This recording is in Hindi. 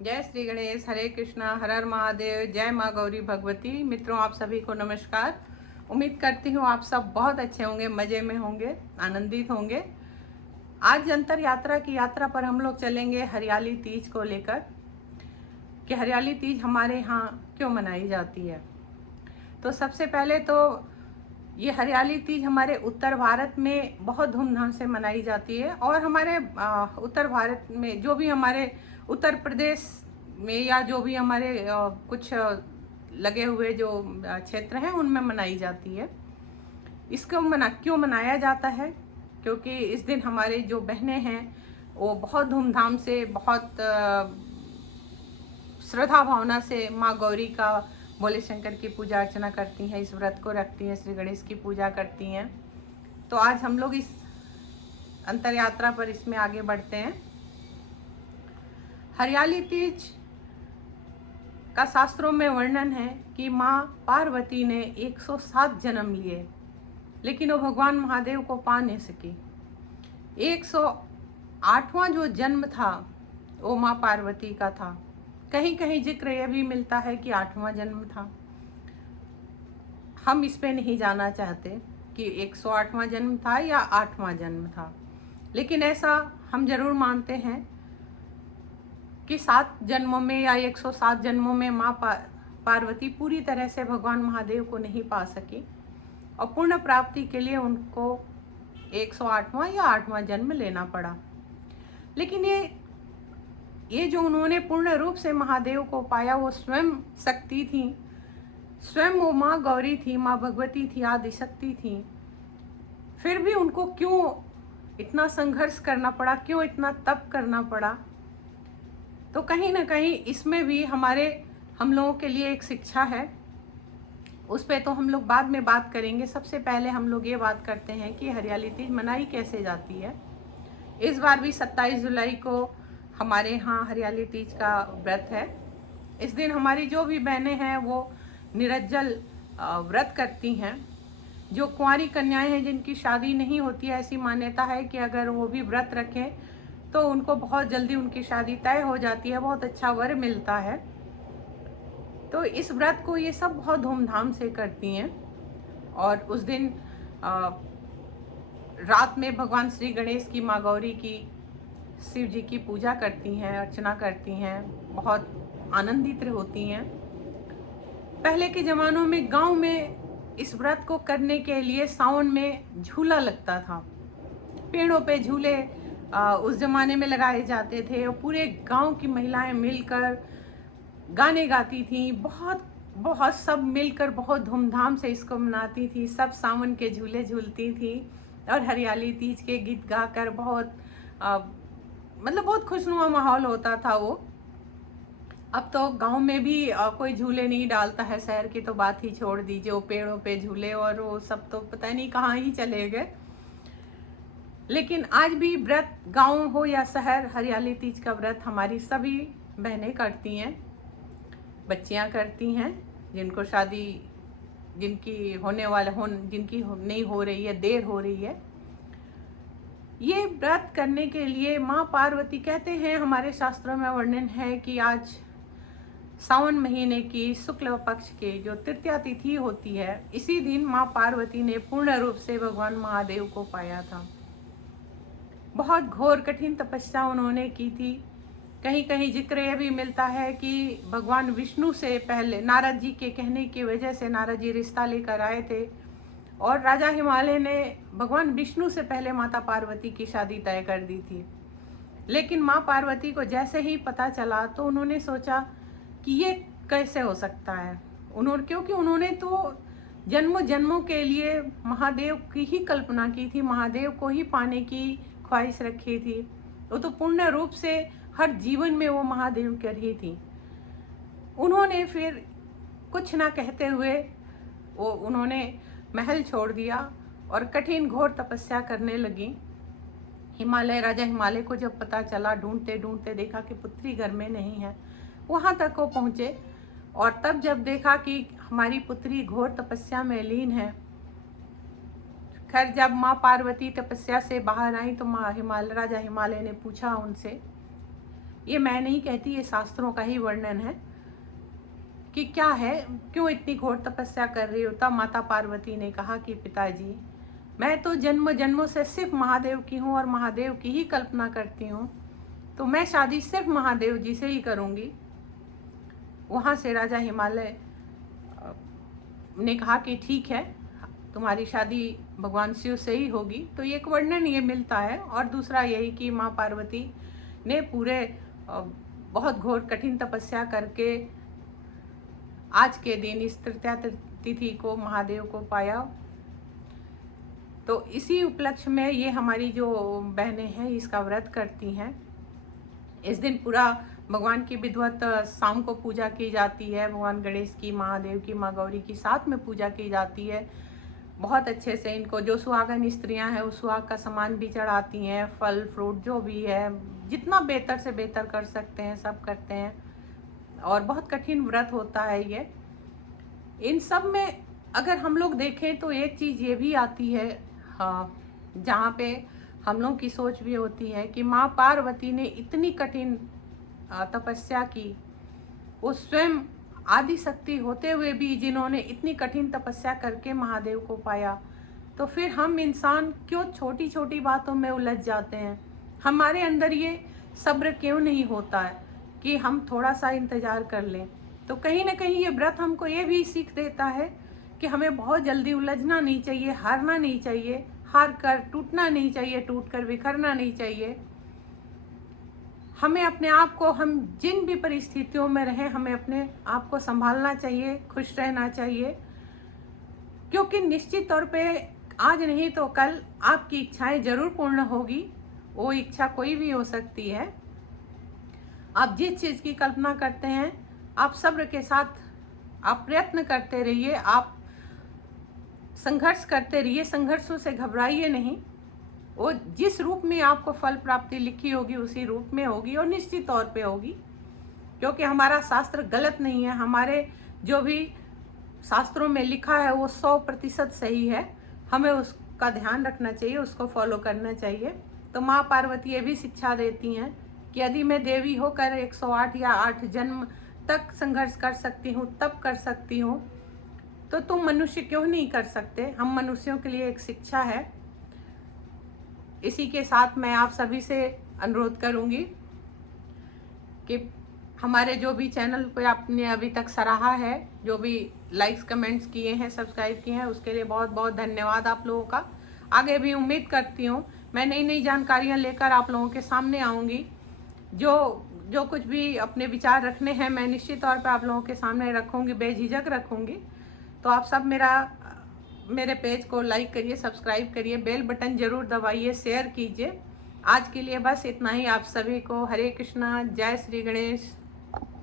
जय श्री गणेश, हरे कृष्णा, हर हर महादेव, जय माँ गौरी भगवती। मित्रों, आप सभी को नमस्कार। उम्मीद करती हूँ आप सब बहुत अच्छे होंगे, मज़े में होंगे, आनंदित होंगे। आज अंतर यात्रा की यात्रा पर हम लोग चलेंगे हरियाली तीज को लेकर कि हरियाली तीज हमारे यहाँ क्यों मनाई जाती है। तो सबसे पहले तो ये हरियाली तीज हमारे उत्तर भारत में बहुत धूमधाम से मनाई जाती है और हमारे उत्तर भारत में जो भी हमारे उत्तर प्रदेश में या जो भी हमारे कुछ लगे हुए जो क्षेत्र हैं उनमें मनाई जाती है। इसको क्यों मनाया जाता है? क्योंकि इस दिन हमारे जो बहनें हैं वो बहुत धूमधाम से, बहुत श्रद्धा भावना से माँ गौरी का, भोले शंकर की पूजा अर्चना करती हैं, इस व्रत को रखती हैं, श्री गणेश की पूजा करती हैं। तो आज हम लोग इस अंतर यात्रा पर इसमें आगे बढ़ते हैं। हरियाली तीज का शास्त्रों में वर्णन है कि माँ पार्वती ने 107 जन्म लिए, लेकिन वो भगवान महादेव को पा नहीं सकी। 108वां जो जन्म था वो माँ पार्वती का था। कहीं कहीं जिक्र यह भी मिलता है कि 8वां जन्म था। हम इस पे नहीं जाना चाहते कि 108वां जन्म था या 8वां जन्म था, लेकिन ऐसा हम जरूर मानते हैं कि 7 जन्मों में या 107 जन्मों में माँ पार्वती पूरी तरह से भगवान महादेव को नहीं पा सकी और पूर्ण प्राप्ति के लिए उनको 108वां या 8वां जन्म लेना पड़ा। लेकिन ये जो उन्होंने पूर्ण रूप से महादेव को पाया वो स्वयं शक्ति थी, स्वयं वो माँ गौरी थी, माँ भगवती थी, आदि शक्ति थी। फिर भी उनको क्यों इतना संघर्ष करना पड़ा, क्यों इतना तप करना पड़ा? तो कहीं ना कहीं इसमें भी हम लोगों के लिए एक शिक्षा है। उस पे तो हम लोग बाद में बात करेंगे। सबसे पहले हम लोग ये बात करते हैं कि हरियाली तीज मनाई कैसे जाती है। इस बार भी 27 जुलाई को हमारे यहाँ हरियाली तीज का व्रत है। इस दिन हमारी जो भी बहनें हैं वो निरज्जल व्रत करती हैं। जो कुंवारी कन्याएं हैं जिनकी शादी नहीं होती है, ऐसी मान्यता है कि अगर वो भी व्रत रखें तो उनको बहुत जल्दी उनकी शादी तय हो जाती है, बहुत अच्छा वर मिलता है। तो इस व्रत को ये सब बहुत धूमधाम से करती हैं और उस दिन रात में भगवान श्री गणेश की, माँ गौरी की, शिव जी की पूजा करती हैं, अर्चना करती हैं, बहुत आनंदित होती हैं। पहले के ज़मानों में गांव में इस व्रत को करने के लिए सावन में झूला लगता था। पेड़ों पे झूले उस ज़माने में लगाए जाते थे और पूरे गांव की महिलाएं मिलकर गाने गाती थी। बहुत बहुत सब मिलकर बहुत धूमधाम से इसको मनाती थी। सब सावन के झूले झूलती थी और हरियाली तीज के गीत गाकर बहुत मतलब बहुत खुशनुमा माहौल होता था वो। अब तो गांव में भी कोई झूले नहीं डालता है। शहर की तो बात ही छोड़ दीजिए, वो पेड़ों पे झूले और वो सब तो पता नहीं कहाँ ही चले गए। लेकिन आज भी व्रत, गांव हो या शहर, हरियाली तीज का व्रत हमारी सभी बहनें करती हैं, बच्चियां करती हैं। जिनको शादी, जिनकी नहीं हो रही है, देर हो रही है, ये व्रत करने के लिए माँ पार्वती, कहते हैं हमारे शास्त्रों में वर्णन है कि आज सावन महीने की शुक्ल पक्ष के जो तृतीया तिथि होती है, इसी दिन माँ पार्वती ने पूर्ण रूप से भगवान महादेव को पाया था। बहुत घोर कठिन तपस्या उन्होंने की थी। कहीं कहीं जिक्र यह भी मिलता है कि भगवान विष्णु से पहले नारद जी के कहने की वजह से नारद जी रिश्ता लेकर आए थे और राजा हिमालय ने भगवान विष्णु से पहले माता पार्वती की शादी तय कर दी थी। लेकिन माँ पार्वती को जैसे ही पता चला तो उन्होंने सोचा कि ये कैसे हो सकता है। क्योंकि उन्होंने तो जन्मों जन्मों के लिए महादेव की ही कल्पना की थी, महादेव को ही पाने की ख्वाहिश रखी थी। वो तो पूर्ण रूप से हर जीवन में वो महादेव कर ही थी। उन्होंने फिर कुछ ना कहते हुए उन्होंने महल छोड़ दिया और कठिन घोर तपस्या करने लगी। राजा हिमालय को जब पता चला, ढूंढते ढूंढते देखा कि पुत्री घर में नहीं है, वहाँ तक वो पहुँचे और तब जब देखा कि हमारी पुत्री घोर तपस्या में लीन है। खैर, जब माँ पार्वती तपस्या से बाहर आई तो राजा हिमालय ने पूछा उनसे, ये मैं नहीं कहती, ये शास्त्रों का ही वर्णन है कि क्या है, क्यों इतनी घोर तपस्या कर रही हो। तब माता पार्वती ने कहा कि पिताजी, मैं तो जन्म जन्मों से सिर्फ महादेव की हूँ और महादेव की ही कल्पना करती हूँ, तो मैं शादी सिर्फ महादेव जी से ही करूँगी। वहाँ से राजा हिमालय ने कहा कि ठीक है, तुम्हारी शादी भगवान शिव से ही होगी। तो एक वर्णन ये मिलता है। और दूसरा यही कि माँ पार्वती ने पूरे बहुत घोर कठिन तपस्या करके आज के दिन इस तृतीया तिथि को महादेव को पाया। तो इसी उपलक्ष्य में ये हमारी जो बहनें हैं इसका व्रत करती हैं। इस दिन पूरा भगवान की विधिवत शाम को पूजा की जाती है। भगवान गणेश की, महादेव की, माँ गौरी की साथ में पूजा की जाती है। बहुत अच्छे से इनको, जो सुहागन स्त्रियां हैं उस सुहाग का सामान भी चढ़ाती हैं, फल फ्रूट जो भी है, जितना बेहतर से बेहतर कर सकते हैं सब करते हैं। और बहुत कठिन व्रत होता है ये। इन सब में अगर हम लोग देखें तो एक चीज़ ये भी आती है, हाँ, जहाँ पे हम लोग की सोच भी होती है कि माँ पार्वती ने इतनी कठिन तपस्या की, वो स्वयं आदि शक्ति होते हुए भी जिन्होंने इतनी कठिन तपस्या करके महादेव को पाया, तो फिर हम इंसान क्यों छोटी छोटी बातों में उलझ जाते हैं? हमारे अंदर ये सब्र क्यों नहीं होता है कि हम थोड़ा सा इंतज़ार कर लें? तो कहीं ना कहीं ये व्रत हमको ये भी सीख देता है कि हमें बहुत जल्दी उलझना नहीं चाहिए, हारना नहीं चाहिए, हार कर टूटना नहीं चाहिए, टूट कर बिखरना नहीं चाहिए। हमें अपने आप को, हम जिन भी परिस्थितियों में रहें, हमें अपने आप को संभालना चाहिए, खुश रहना चाहिए, क्योंकि निश्चित तौर पे आज नहीं तो कल आपकी इच्छाएं जरूर पूर्ण होगी। वो इच्छा कोई भी हो सकती है। आप जिस चीज़ की कल्पना करते हैं, आप सब्र के साथ आप प्रयत्न करते रहिए, आप संघर्ष करते रहिए, संघर्षों से घबराइए नहीं। वो जिस रूप में आपको फल प्राप्ति लिखी होगी उसी रूप में होगी और निश्चित तौर पे होगी, क्योंकि हमारा शास्त्र गलत नहीं है। हमारे जो भी शास्त्रों में लिखा है वो 100% सही है। हमें उसका ध्यान रखना चाहिए, उसको फॉलो करना चाहिए। तो माँ पार्वती ये भी शिक्षा देती हैं कि यदि मैं देवी होकर 108 या 8 जन्म तक संघर्ष कर सकती हूँ, तब कर सकती हूँ, तो तुम मनुष्य क्यों नहीं कर सकते? हम मनुष्यों के लिए एक शिक्षा है। इसी के साथ मैं आप सभी से अनुरोध करूंगी कि हमारे जो भी चैनल पे आपने अभी तक सराहा है, जो भी लाइक्स कमेंट्स किए हैं, सब्सक्राइब किए हैं, उसके लिए बहुत बहुत धन्यवाद आप लोगों का। आगे भी उम्मीद करती हूँ मैं नई नई जानकारियाँ लेकर आप लोगों के सामने आऊँगी। जो कुछ भी अपने विचार रखने हैं मैं निश्चित तौर पे आप लोगों के सामने रखूँगी, बेझिझक रखूँगी। तो आप सब मेरे पेज को लाइक करिए, सब्सक्राइब करिए, बेल बटन जरूर दबाइए, शेयर कीजिए। आज के लिए बस इतना ही। आप सभी को हरे कृष्णा, जय श्री गणेश।